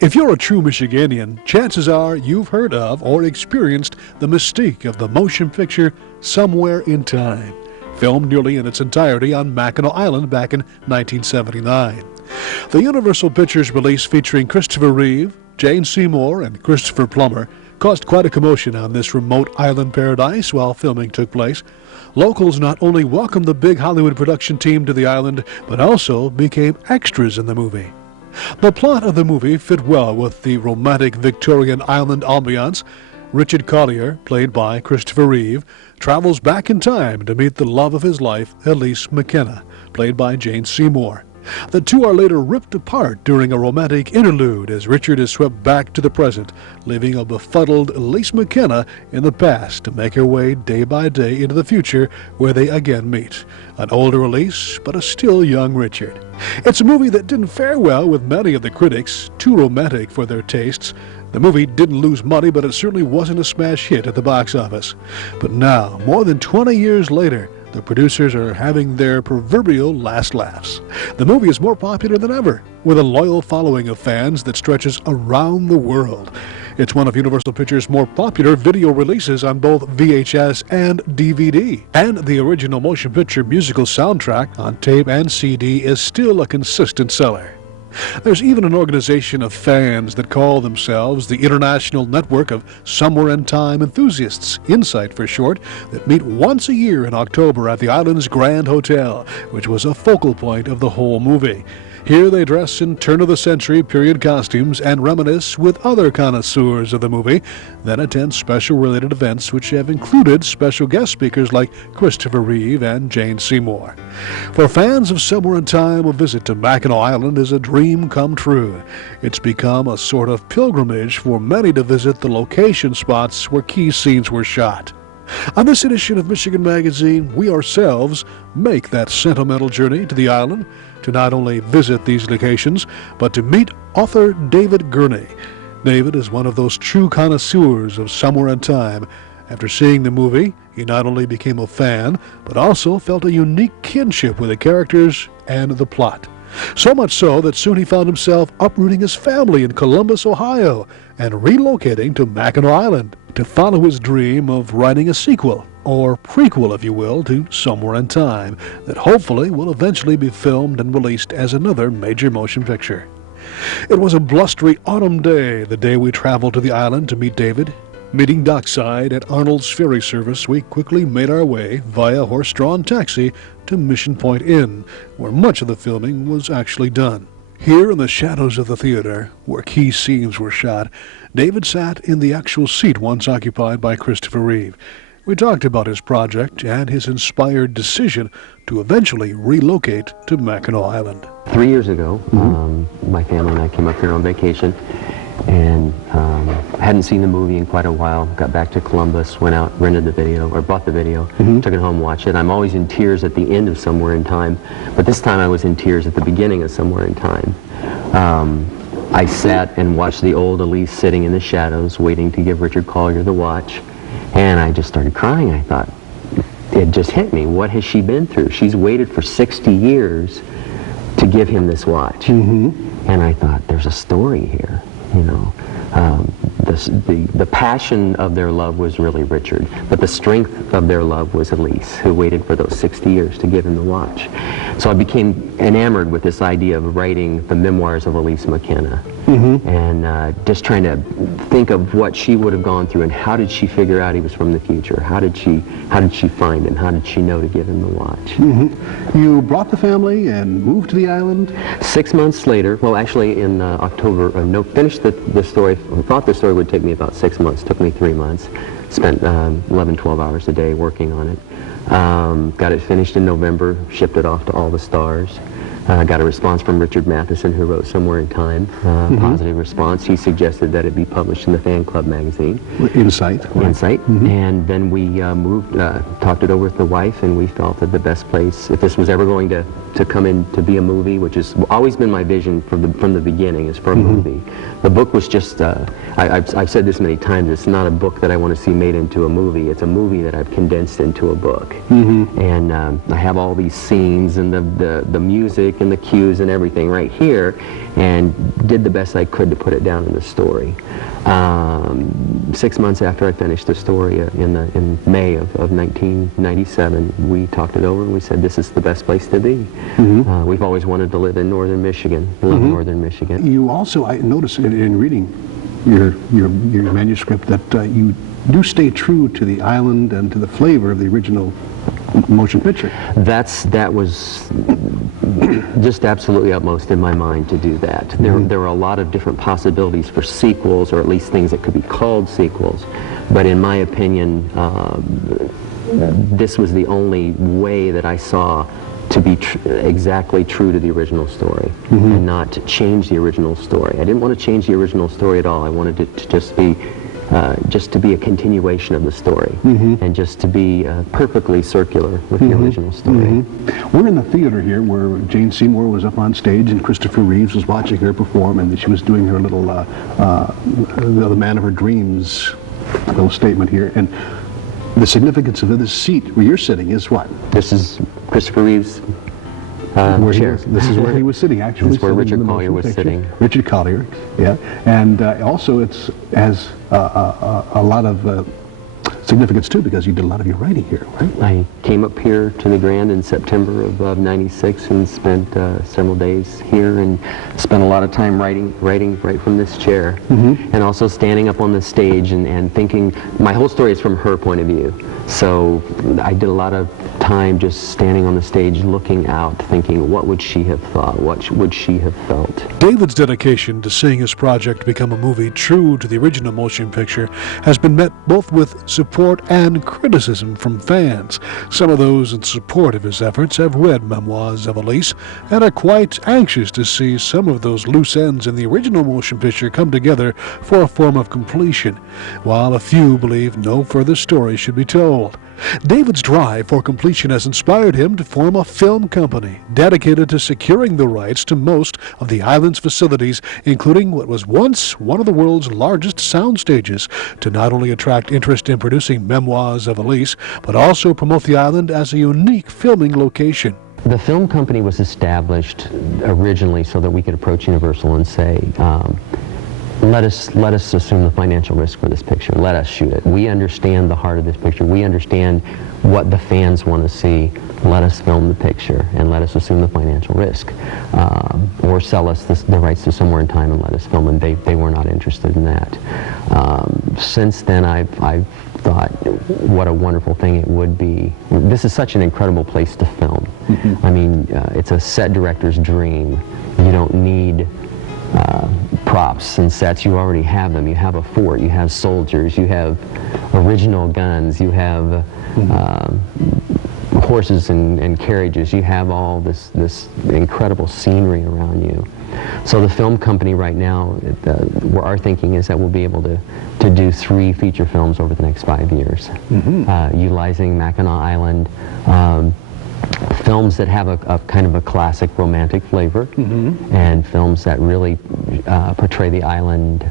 If you're a true Michiganian, chances are you've heard of or experienced the mystique of the motion picture Somewhere in Time, filmed nearly in its entirety on Mackinac Island back in 1979. The Universal Pictures release featuring Christopher Reeves, Jane Seymour, and Christopher Plummer caused quite a commotion on this remote island paradise while filming took place. Locals not only welcomed the big Hollywood production team to the island, but also became extras in the movie. The plot of the movie fit well with the romantic Victorian island ambiance. Richard Collier, played by Christopher Reeve, travels back in time to meet the love of his life, Elise McKenna, played by Jane Seymour. The two are later ripped apart during a romantic interlude as Richard is swept back to the present, leaving a befuddled Elise McKenna in the past to make her way day by day into the future where they again meet. An older Elise, but a still young Richard. It's a movie that didn't fare well with many of the critics, too romantic for their tastes. The movie didn't lose money, but it certainly wasn't a smash hit at the box office. But now, more than 20 years later, the producers are having their proverbial last laughs. The movie is more popular than ever, with a loyal following of fans that stretches around the world. It's one of Universal Pictures' more popular video releases on both VHS and DVD. And the original motion picture musical soundtrack on tape and CD is still a consistent seller. There's even an organization of fans that call themselves the International Network of Somewhere in Time Enthusiasts, Insight for short, that meet once a year in October at the island's Grand Hotel, which was a focal point of the whole movie. Here they dress in turn-of-the-century period costumes and reminisce with other connoisseurs of the movie, then attend special related events which have included special guest speakers like Christopher Reeve and Jane Seymour. For fans of Somewhere in Time, a visit to Mackinac Island is a dream come true. It's become a sort of pilgrimage for many to visit the location spots where key scenes were shot. On this edition of Michigan Magazine, we ourselves make that sentimental journey to the island to not only visit these locations, but to meet author David Gurnee. David is one of those true connoisseurs of Somewhere in Time. After seeing the movie, he not only became a fan, but also felt a unique kinship with the characters and the plot. So much so that soon he found himself uprooting his family in Columbus, Ohio, and relocating to Mackinac Island to follow his dream of writing a sequel, or prequel if you will, to Somewhere in Time, that hopefully will eventually be filmed and released as another major motion picture. It was a blustery autumn day, the day we traveled to the island to meet David. Meeting dockside at Arnold's Ferry Service, we quickly made our way via horse-drawn taxi to Mission Point Inn, where much of the filming was actually done. Here in the shadows of the theater, where key scenes were shot, David sat in the actual seat once occupied by Christopher Reeve. We talked about his project and his inspired decision to eventually relocate to Mackinac Island. 3 years ago, my family and I came up here on vacation, and hadn't seen the movie in quite a while. Got back to Columbus, went out, rented the video, or bought the video, took it home, watched it. I'm always in tears at the end of Somewhere in Time, but this time I was in tears at the beginning of Somewhere in Time. I sat and watched the old Elise sitting in the shadows, waiting to give Richard Collier the watch, and I just started crying. I thought, it just hit me. What has she been through? She's waited for 60 years to give him this watch. And I thought, there's a story here. You know, the passion of their love was really Richard, but the strength of their love was Elise, who waited for those 60 years to give him the watch. So I became enamored with this idea of writing the memoirs of Elise McKenna, and just trying to think of what she would have gone through and how did she figure out he was from the future. How did she find him? How did she know to give him the watch? You brought the family and moved to the island? 6 months later, well, actually in October, finished the story. I thought the story would take me about 6 months. Took me 3 months. Spent 11, 12 hours a day working on it. Got it finished in November. Shipped it off to all the stars. Got a response from Richard Matheson, who wrote Somewhere in Time. Positive response. He suggested that it be published in the fan club magazine. Insight. Insight. And then we moved, talked it over with the wife, and we felt that the best place, if this was ever going to to come in to be a movie, which has always been my vision from the beginning, is for a movie. The book was just, I've said this many times, it's not a book that I want to see made into a movie. It's a movie that I've condensed into a book. And I have all these scenes and the music and the cues and everything right here, and did the best I could to put it down in the story. 6 months after I finished the story, in May of 1997, we talked it over and we said, this is the best place to be. We've always wanted to live in northern Michigan. Love northern Michigan. You also, I noticed in reading your manuscript that you do stay true to the island and to the flavor of the original motion picture. That was just absolutely utmost in my mind to do that. There were a lot of different possibilities for sequels, or at least things that could be called sequels, but in my opinion, this was the only way that I saw to be exactly true to the original story, and not to change the original story. I didn't want to change the original story at all. I wanted it to just to be a continuation of the story, and just to be perfectly circular with the original story. We're in the theater here where Jane Seymour was up on stage and Christopher Reeves was watching her perform, and she was doing her little the man of her dreams little statement here. And the significance of this seat where you're sitting is what? This is Christopher Reeves' chair. This is where he was sitting, actually. This is where Richard Collier was sitting. Richard Collier, yeah. And also it has a lot of significance too, because you did a lot of your writing here, right? I came up here to the Grand in September of '96 and spent several days here, and spent a lot of time writing right from this chair, and also standing up on the stage and thinking. My whole story is from her point of view, so I did a lot of time just standing on the stage, looking out, thinking, what would she have thought? What would she have felt? David's dedication to seeing his project become a movie true to the original motion picture has been met both with support and criticism from fans. Some of those in support of his efforts have read Memoirs of Elise and are quite anxious to see some of those loose ends in the original motion picture come together for a form of completion, while a few believe no further story should be told. David's drive for completion has inspired him to form a film company dedicated to securing the rights to most of the island's facilities, including what was once one of the world's largest sound stages, to not only attract interest in producing Memoirs of Elise, but also promote the island as a unique filming location. The film company was established originally so that we could approach Universal and say, let us assume the financial risk for this picture. Let us shoot it. We understand the heart of this picture. We understand what the fans want to see. Let us film the picture and let us assume the financial risk. Or sell us the rights to Somewhere in Time and let us film, and they were not interested in that. Since then, I've thought what a wonderful thing it would be. This is such an incredible place to film. I mean, it's a set director's dream. You don't need props and sets. You already have them. You have a fort, you have soldiers, you have original guns, you have horses and carriages, you have all this incredible scenery around you. So the film company right now, our thinking is that we'll be able to do 3 feature films over the next 5 years, utilizing Mackinac Island, films that have a kind of a classic romantic flavor, and films that really portray the island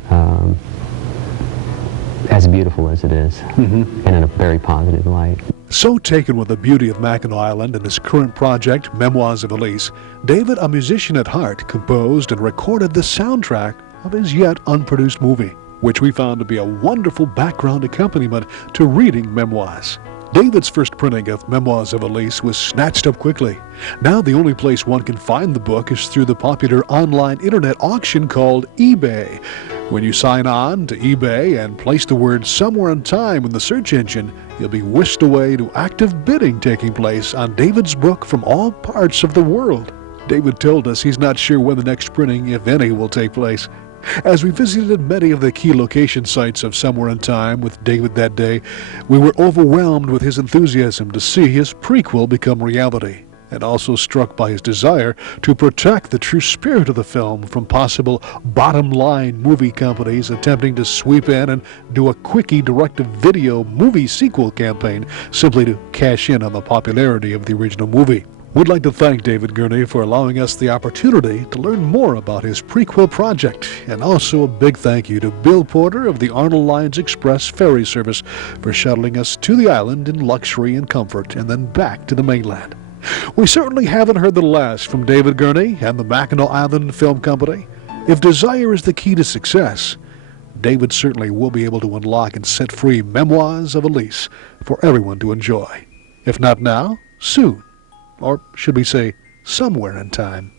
as beautiful as it is, and in a very positive light. So taken with the beauty of Mackinac Island and his current project, Memoirs of Elise, David, a musician at heart, composed and recorded the soundtrack of his yet unproduced movie, which we found to be a wonderful background accompaniment to reading memoirs. David's first printing of Memoirs of Elise was snatched up quickly. Now the only place one can find the book is through the popular online internet auction called eBay. When you sign on to eBay and place the word Somewhere in Time in the search engine, you'll be whisked away to active bidding taking place on David's book from all parts of the world. David told us he's not sure when the next printing, if any, will take place. As we visited many of the key location sites of Somewhere in Time with David that day, we were overwhelmed with his enthusiasm to see his prequel become reality, and also struck by his desire to protect the true spirit of the film from possible bottom-line movie companies attempting to sweep in and do a quickie direct-to-video movie sequel campaign simply to cash in on the popularity of the original movie. We'd like to thank David Gurnee for allowing us the opportunity to learn more about his Prequel project, and also a big thank you to Bill Porter of the Arnold Lines Express ferry service for shuttling us to the island in luxury and comfort and then back to the mainland. We certainly haven't heard the last from David Gurnee and the Mackinac Island Film Company. If desire is the key to success, David certainly will be able to unlock and set free memoirs of Elise for everyone to enjoy. If not now, soon. Or should we say, somewhere in time.